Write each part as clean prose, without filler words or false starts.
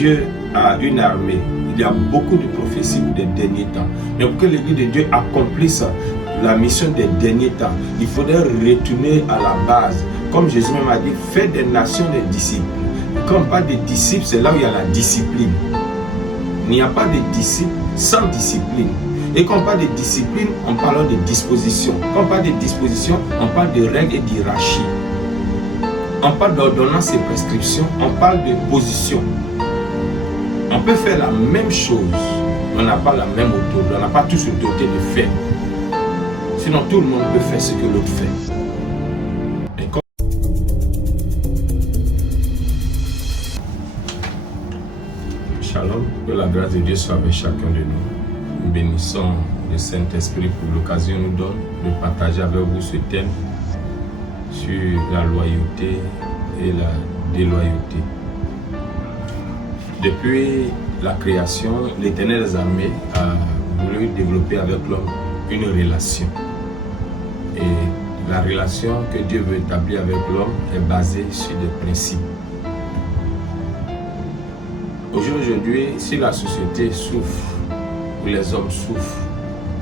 Dieu a une armée. Il y a beaucoup de prophéties des derniers temps. Mais pour que l'Église de Dieu accomplisse la mission des derniers temps, il faudrait retourner à la base. Comme Jésus même a dit, faites des nations des disciples. Quand on parle de disciples, c'est là où il y a la discipline. Il n'y a pas de disciples sans discipline. Et quand on parle de discipline, on parle de disposition. Quand on parle de disposition, on parle de règles et d'hierarchie. On parle d'ordonnance et prescription, on parle de position. On peut faire la même chose, mais on n'a pas la même autorité, on n'a pas tous l'autorité de faire. Sinon, tout le monde peut faire ce que l'autre fait. Shalom, que la grâce de Dieu soit avec chacun de nous. Nous bénissons le Saint-Esprit pour l'occasion nous donne de partager avec vous ce thème sur la loyauté et la déloyauté. Depuis la création, l'Éternel des armées a voulu développer avec l'homme une relation. Et la relation que Dieu veut établir avec l'homme est basée sur des principes. Aujourd'hui, si la société souffre, ou les hommes souffrent,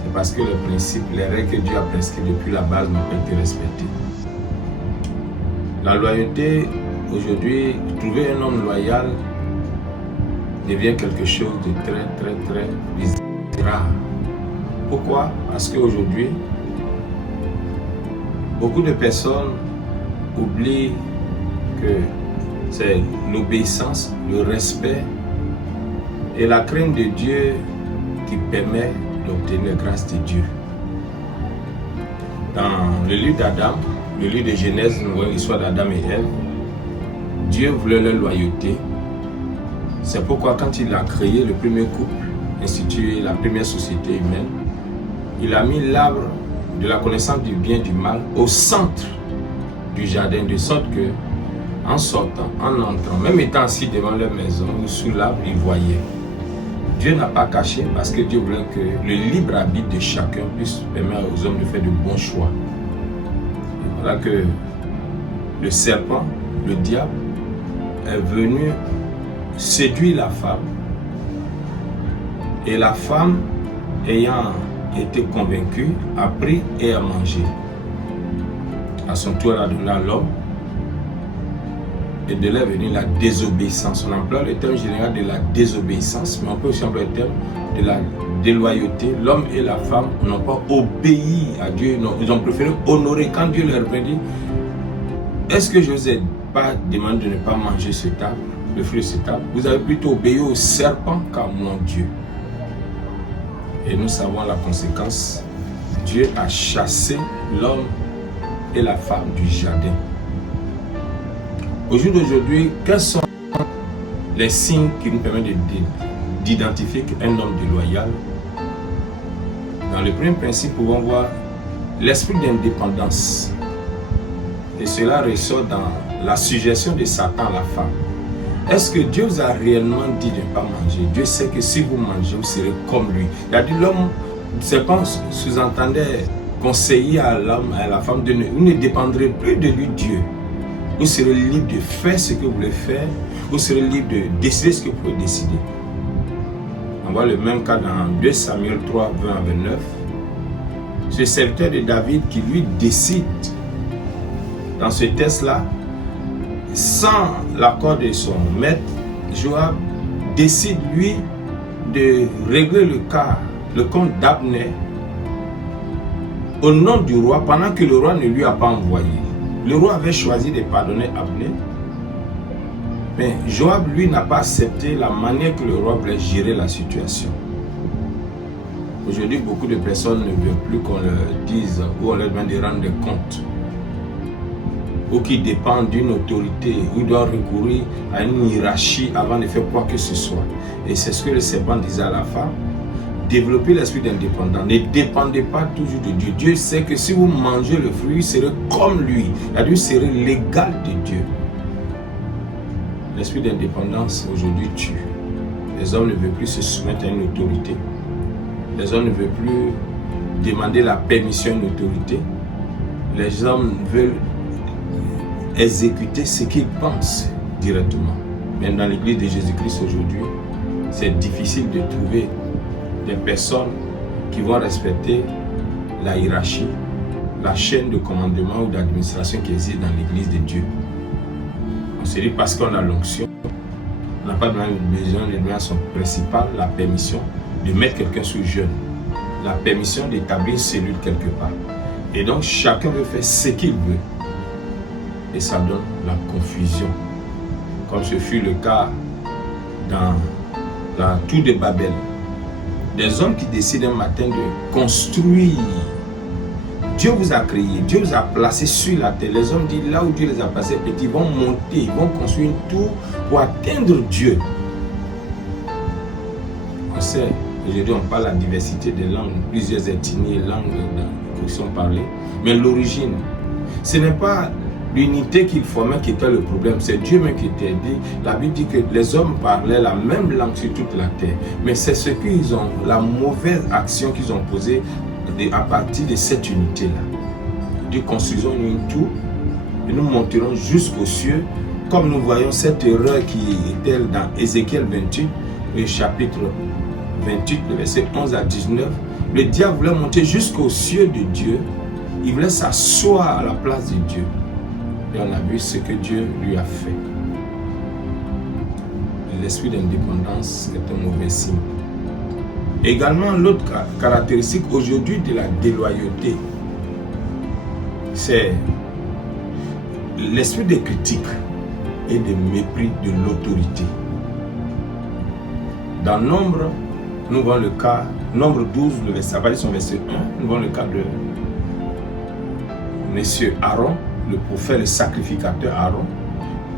c'est parce que les principes, les règles que Dieu a prescrites depuis la base n'ont pas été respectées. La loyauté, aujourd'hui, trouver un homme loyal devient quelque chose de très rare. Pourquoi? Parce qu'aujourd'hui, beaucoup de personnes oublient que c'est l'obéissance, le respect et la crainte de Dieu qui permet d'obtenir la grâce de Dieu. Dans le livre d'Adam, le livre de Genèse, nous voyons l'histoire d'Adam et Ève. Dieu voulait leur loyauté. C'est pourquoi quand il a créé le premier couple, institué la première société humaine, il a mis l'arbre de la connaissance du bien et du mal au centre du jardin, de sorte que, en sortant, en entrant, même étant assis devant leur maison ou sous l'arbre, ils voyaient. Dieu n'a pas caché parce que Dieu voulait que le libre arbitre de chacun puisse permettre aux hommes de faire de bons choix. Et voilà que le serpent, le diable, est venu séduire la femme. Et la femme, ayant été convaincue, a pris et a mangé. À son tour, elle a donné à l'homme. Et de là est venue la désobéissance. On emploie le terme général de la désobéissance, mais on peut aussi employer le terme de la déloyauté. L'homme et la femme n'ont pas obéi à Dieu, non, ils ont préféré honorer. Quand Dieu leur a dit, est-ce que je vous ai pas demandé de ne pas manger cet arbre, le fruit de cet arbre? Vous avez plutôt obéi au serpent qu'à mon Dieu. Et nous savons la conséquence. Dieu a chassé l'homme et la femme du jardin. Au jour d'aujourd'hui, quels sont les signes qui nous permettent d'identifier qu'un homme déloyal? Dans le premier principe, nous pouvons voir l'esprit d'indépendance. Et cela ressort dans la suggestion de Satan à la femme. Est-ce que Dieu vous a réellement dit de ne pas manger? Dieu sait que si vous mangez, vous serez comme lui. Il a dit l'homme, c'est pas sous-entendait, conseiller à l'homme, à la femme, vous ne dépendrez plus de lui, Dieu. Vous serez libre de faire ce que vous voulez faire. Vous serez libre de décider ce que vous pouvez décider. On voit le même cas dans 2 Samuel 3, 20 à 29. Ce serviteur de David qui lui décide dans ce test-là, sans l'accord de son maître, Joab décide lui de régler le compte d'Abner au nom du roi pendant que le roi ne lui a pas envoyé. Le roi avait choisi de pardonner Abner, mais Joab, lui, n'a pas accepté la manière que le roi voulait gérer la situation. Aujourd'hui, beaucoup de personnes ne veulent plus qu'on leur dise ou on leur demande de rendre des comptes, ou qui dépendent d'une autorité, ou doivent recourir à une hiérarchie avant de faire quoi que ce soit. Et c'est ce que le serpent disait à la femme. Développer l'esprit d'indépendance. Ne dépendez pas toujours de Dieu. Dieu sait que si vous mangez le fruit, vous serez comme lui. C'est-à-dire, vous serez l'égal de Dieu. L'esprit d'indépendance aujourd'hui tue. Les hommes ne veulent plus se soumettre à une autorité. Les hommes ne veulent plus demander la permission à une autorité. Les hommes veulent exécuter ce qu'ils pensent directement. Mais dans l'église de Jésus-Christ aujourd'hui, c'est difficile de trouver des personnes qui vont respecter la hiérarchie, la chaîne de commandement ou d'administration qui existe dans l'église de Dieu. On se dit parce qu'on a l'onction, on n'a pas besoin de donner à son principal la permission de mettre quelqu'un sous jeûne, la permission d'établir une cellule quelque part. Et donc chacun veut faire ce qu'il veut. Et ça donne la confusion. Comme ce fut le cas dans la tour de Babel. Des hommes qui décident un matin de construire. Dieu vous a créé, Dieu vous a placé sur la terre. Les hommes disent là où Dieu les a placés petits, ils vont monter, ils vont construire une tour pour atteindre Dieu. On sait, aujourd'hui on parle de la diversité des langues, plusieurs ethnies et langues qui sont parlées. Mais l'origine, ce n'est pas l'unité qu'ils formaient qui était le problème, c'est Dieu même qui était dit. La Bible dit que les hommes parlaient la même langue sur toute la terre. Mais c'est ce qu'ils ont, la mauvaise action qu'ils ont posée à partir de cette unité-là. Nous construisons une tour et nous monterons jusqu'aux cieux, comme nous voyons cette erreur qui était dans Ézéchiel 28, le chapitre 28, le verset 11 à 19. Le diable voulait monter jusqu'aux cieux de Dieu, il voulait s'asseoir à la place de Dieu. Et on a vu ce que Dieu lui a fait. L'esprit d'indépendance est un mauvais signe. Également, l'autre caractéristique aujourd'hui de la déloyauté, c'est l'esprit de critique et de mépris de l'autorité. Dans Nombre, nous voyons le cas, Nombre 12, le verset, son verset 1, nous voyons le cas de Monsieur Aaron, le prophète, le sacrificateur Aaron,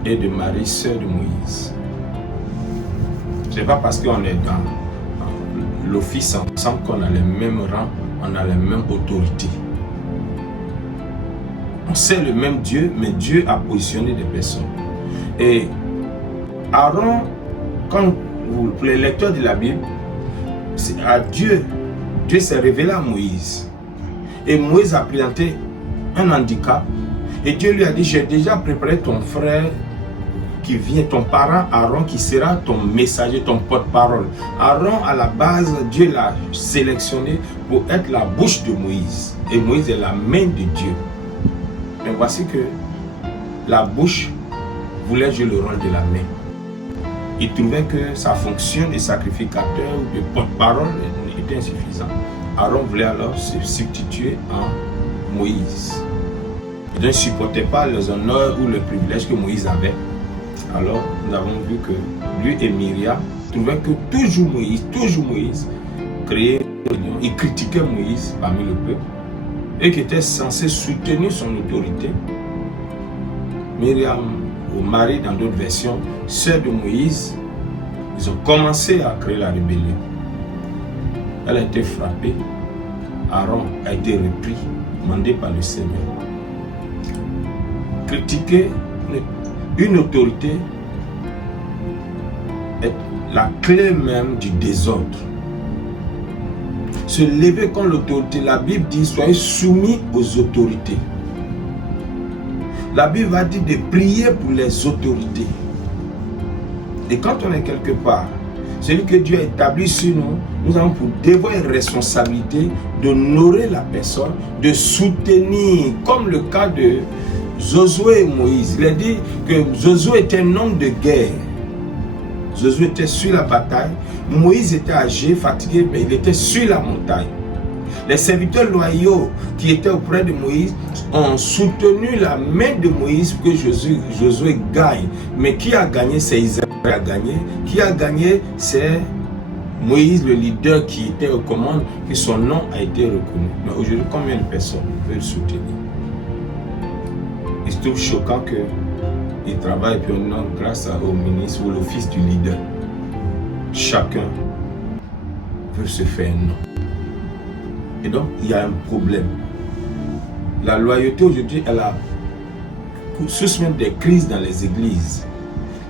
et de Marie, sœur de Moïse. Ce n'est pas parce qu'on est dans l'office ensemble qu'on a les mêmes rangs, on a les mêmes autorités. On sait le même Dieu, mais Dieu a positionné des personnes. Et Aaron, quand les lecteurs de la Bible, à Dieu s'est révélé à Moïse. Et Moïse a présenté un handicap. Et Dieu lui a dit, j'ai déjà préparé ton frère qui vient, ton parent Aaron, qui sera ton messager, ton porte-parole. Aaron, à la base, Dieu l'a sélectionné pour être la bouche de Moïse. Et Moïse est la main de Dieu. Mais voici que la bouche voulait jouer le rôle de la main. Il trouvait que sa fonction de sacrificateur ou de porte-parole était insuffisante. Aaron voulait alors se substituer en Moïse. Il ne supportait pas les honneurs ou le privilège que Moïse avait. Alors, nous avons vu que lui et Myriam trouvaient que toujours Moïse créait, il critiquait Moïse parmi le peuple et qui était censé soutenir son autorité. Myriam, au mari dans d'autres versions, sœur de Moïse, ils ont commencé à créer la rébellion. Elle a été frappée. Aaron a été repris, mandé par le Seigneur. Critiquer une autorité est la clé même du désordre. Se lever contre l'autorité, la Bible dit soyez soumis aux autorités. La Bible va dire de prier pour les autorités. Et quand on est quelque part, celui que Dieu a établi sur nous, nous avons pour devoir et responsabilité d'honorer la personne, de soutenir, comme le cas de Josué et Moïse. Il a dit que Josué était un homme de guerre. Josué était sur la bataille. Moïse était âgé, fatigué, mais il était sur la montagne. Les serviteurs loyaux qui étaient auprès de Moïse ont soutenu la main de Moïse pour que Josué gagne. Mais qui a gagné, c'est Israël qui a gagné. Qui a gagné, c'est Moïse, le leader qui était aux commandes, que son nom a été reconnu. Mais aujourd'hui, combien de personnes veulent le soutenir? Il se trouve choquant qu'il travaille et puis on nomme grâce au ministre ou l'office du leader. Chacun veut se faire un nom. Et donc, il y a un problème. La loyauté aujourd'hui, elle a source même des crises dans les églises.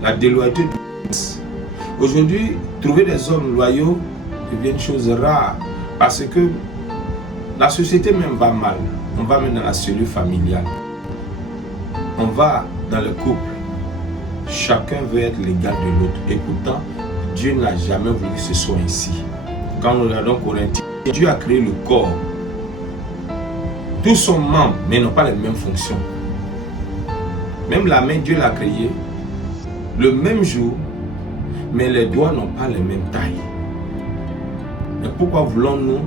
La déloyauté. Aujourd'hui, trouver des hommes loyaux devient une chose rare parce que la société même va mal. On va même dans la cellule familiale. On va dans le couple. chacun veut être l'égal de l'autre. Et pourtant, Dieu n'a jamais voulu que ce soit ainsi. Quand nous regardons Corinthiens, Dieu a créé le corps. Tous sont membres, mais n'ont pas les mêmes fonctions. Même la main, Dieu l'a créée le même jour, mais les doigts n'ont pas les mêmes tailles. Et pourquoi voulons-nous,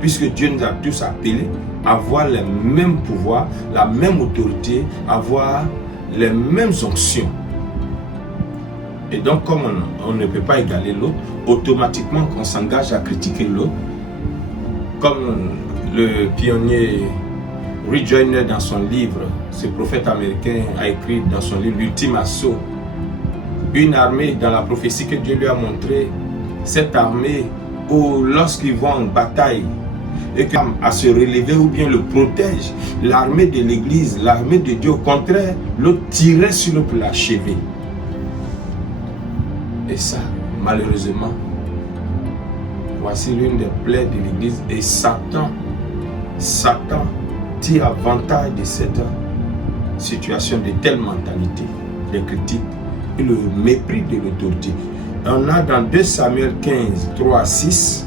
puisque Dieu nous a tous appelés, avoir les mêmes pouvoirs, la même autorité, avoir les mêmes onctions? Et donc, comme on ne peut pas égaler l'autre, automatiquement qu'on s'engage à critiquer l'autre, comme le pionnier Rick Joyner dans son livre, ce prophète américain a écrit dans son livre L'ultime assaut, une armée dans la prophétie que Dieu lui a montrée, cette armée où lorsqu'ils vont en bataille et à se relever ou bien le protège, l'armée de l'église, l'armée de Dieu, au contraire, l'autre tirait sur l'autre pour l'achever. Et ça, malheureusement, voici l'une des plaies de l'église. Et Satan tire avantage de cette situation, de telle mentalité, de critique et le mépris de l'autorité. On a dans 2 Samuel 15, 3 à 6,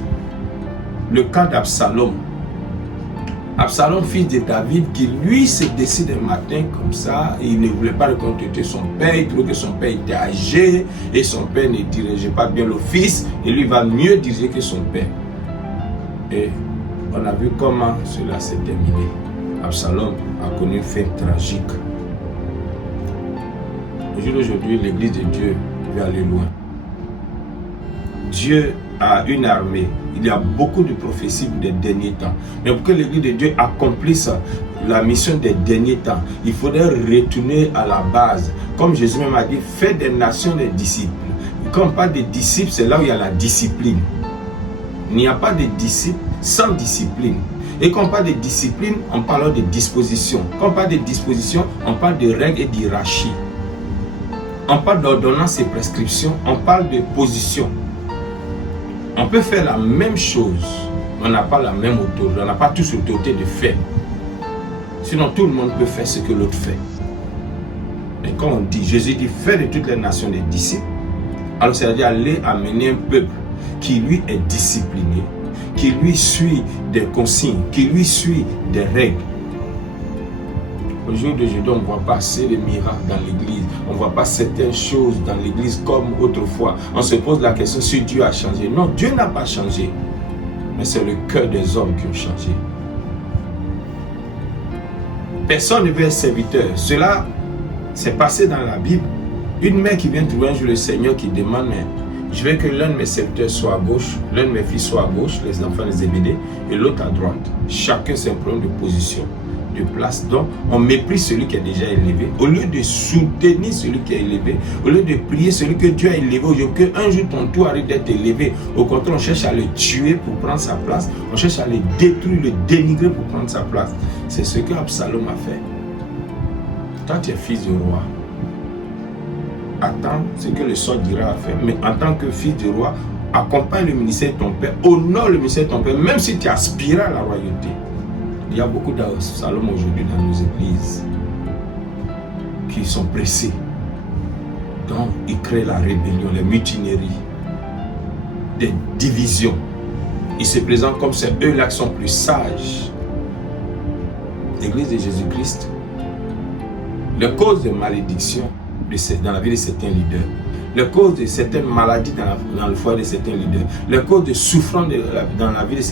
le cas d'Absalom. Absalom, fils de David, qui lui se décide un matin comme ça, il ne voulait pas reconnaître son père, il trouvait que son père était âgé et son père ne dirigeait pas bien le fils, et lui va mieux diriger que son père. Et on a vu comment cela s'est terminé. Absalom a connu une fin tragique. Aujourd'hui, l'église de Dieu veut aller loin. Dieu a une armée. Il y a beaucoup de prophéties des derniers temps. Mais pour que l'église de Dieu accomplisse la mission des derniers temps, il faudrait retourner à la base. Comme Jésus même a dit, faites des nations des disciples. Quand on parle de disciples, c'est là où il y a la discipline. Il n'y a pas de disciples sans discipline. Et quand on parle de discipline, on parle de disposition. Quand on parle de disposition, on parle de règles et d'hierarchie. On parle d'ordonnance et prescription, on parle de position. On peut faire la même chose, mais on n'a pas la même autorité, on n'a pas tous l'autorité de faire. Sinon, tout le monde peut faire ce que l'autre fait. Et quand on dit, Jésus dit, faites de toutes les nations des disciples, alors c'est-à-dire aller amener un peuple qui lui est discipliné, qui lui suit des consignes, qui lui suit des règles. Au jour d'aujourd'hui, on ne voit pas assez de miracles dans l'église. On ne voit pas certaines choses dans l'église comme autrefois. On se pose la question si Dieu a changé. Non, Dieu n'a pas changé. Mais c'est le cœur des hommes qui ont changé. Personne ne veut être serviteur. Cela s'est passé dans la Bible. Une mère qui vient trouver un jour le Seigneur qui demande, mais je veux que l'un de mes serviteurs soit à gauche, l'un de mes fils soit à gauche, les enfants des Zébédée, et l'autre à droite. Chacun c'est un problème de position, de place. Donc, on méprise celui qui est déjà élevé. Au lieu de soutenir celui qui est élevé, au lieu de prier celui que Dieu a élevé aujourd'hui, qu'un jour ton tour arrive d'être élevé, au contraire, on cherche à le tuer pour prendre sa place. On cherche à le détruire, le dénigrer pour prendre sa place. C'est ce que Absalom a fait. Toi, tu es fils du roi. Attends ce que le sort dira à faire. Mais en tant que fils du roi, accompagne le ministère de ton père, honore le ministère de ton père, même si tu aspires à la royauté. Il y a beaucoup d'Absalom aujourd'hui dans nos églises qui sont pressés. Donc, ils créent la rébellion, les mutineries, des divisions. Ils se présentent comme c'est eux-là qui sont plus sages. L'église de Jésus-Christ, les causes de malédiction dans la vie de certains leaders, les causes de certaines maladies dans le foyer de certains leaders, les causes de souffrance dans la vie de certains